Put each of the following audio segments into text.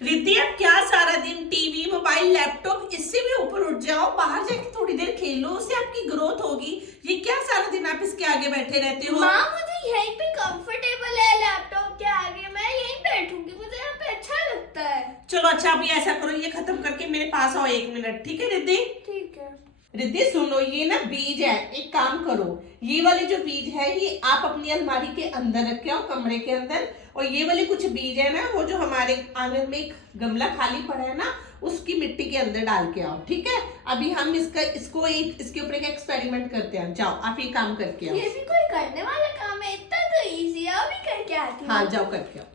रिद्धि, अब क्या सारा दिन टीवी मोबाइल लैपटॉप, इससे भी ऊपर उठ जाओ, बाहर जाके थोड़ी देर खेलो, उससे आपकी ग्रोथ होगी। ये क्या सारा दिन आप इसके आगे बैठे रहते हो? माँ मुझे यहीं पे कंफर्टेबल है, लैपटॉप के आगे मैं यहीं बैठूंगी, मुझे यहाँ पे अच्छा लगता है। चलो अच्छा, अभी ऐसा करो, ये खत्म करके मेरे पास आओ 1 मिनट, ठीक है रिद्धि? ठीक है। रिद्धि सुनो, ये ना बीज है, एक काम करो, ये वाले जो बीज है ये आप अपनी अलमारी के अंदर रखे आओ, कमरे के अंदर। और ये वाले कुछ बीज है ना, वो जो हमारे आंगन में एक गमला खाली पड़ा है ना, उसकी मिट्टी के अंदर डाल के आओ, ठीक है? अभी हम इसके ऊपर एक एक्सपेरिमेंट करते हैं। जाओ आप ये काम करके आओ। ये भी कोई करने वाला काम है? इतना तो इजी है, अभी करके आती हूँ। हाँ जाओ करके आओ।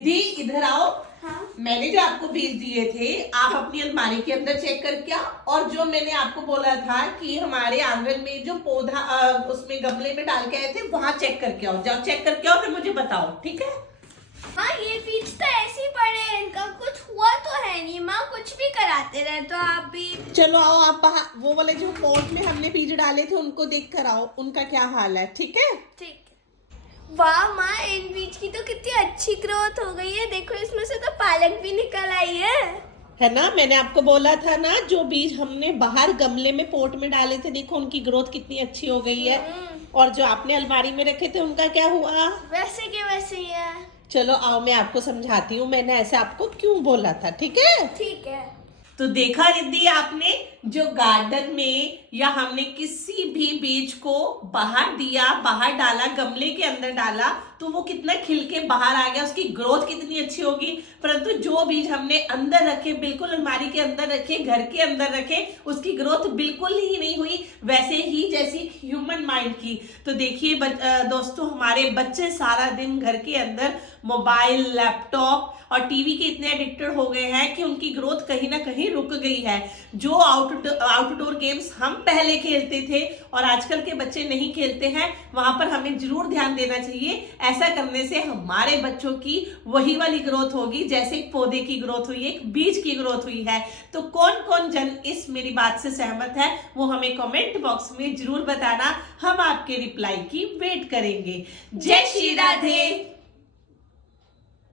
दी इधर आओ। हाँ? मैंने जो आपको बीज दिए थे, आप अपनी अलमारी के अंदर चेक करके आओ। और जो मैंने आपको बोला था कि हमारे आंगन में जो पौधा उसमें गमले में डाल के आए थे, वहां चेक करके आओ। जाओ चेक करके आओ, फिर मुझे बताओ, ठीक है? हाँ, ये बीज तो ऐसे ही पड़े हैं, इनका कुछ हुआ तो है नहीं। माँ कुछ भी कराते रहे तो आप भी। चलो आओ, आप बाहर वो वाले जो पॉट में हमने बीज डाले थे उनको देख कर आओ, उनका क्या हाल है, ठीक है? ठीक। वाह माँ, इन बीज की तो कितनी अच्छी ग्रोथ हो गई है। देखो इसमें से तो पालक भी निकल आई है ना? मैंने आपको बोला था ना, जो बीज हमने बाहर गमले में पोट में डाले थे, देखो उनकी ग्रोथ कितनी अच्छी हो गई है। और जो आपने अलमारी में रखे थे उनका क्या हुआ? वैसे के वैसे ही है। चलो आओ, मैं आपको समझाती हूँ मैंने ऐसे आपको क्यों बोला था, ठीक है? ठीक है। तो देखा रिद्धि आपने, जो गार्डन में या हमने किसी भी बीज को बाहर दिया, बाहर डाला, गमले के अंदर डाला, तो वो कितना खिल के बाहर आ गया, उसकी ग्रोथ कितनी अच्छी होगी। परंतु जो बीज हमने अंदर रखे, बिल्कुल अलमारी के अंदर रखे, घर के अंदर रखे, उसकी ग्रोथ बिल्कुल ही नहीं हुई, वैसे ही जैसी ह्यूमन माइंड की। तो देखिए दोस्तों, हमारे बच्चे सारा दिन घर के अंदर मोबाइल लैपटॉप और टीवी के इतने एडिक्टेड हो गए हैं कि उनकी ग्रोथ कहीं ना कहीं रुक गई है। जो आउटडोर गेम्स हम पहले खेलते थे और आजकल के बच्चे नहीं खेलते हैं, वहां पर हमें जरूर ध्यान देना चाहिए। ऐसा करने से हमारे बच्चों की वही वाली ग्रोथ होगी जैसे एक पौधे की ग्रोथ हुई, एक बीज की ग्रोथ हुई है। तो कौन कौन जन इस मेरी बात से सहमत है, वो हमें कमेंट बॉक्स में जरूर बताना, हम आपके रिप्लाई की वेट करेंगे। जय श्री राधे।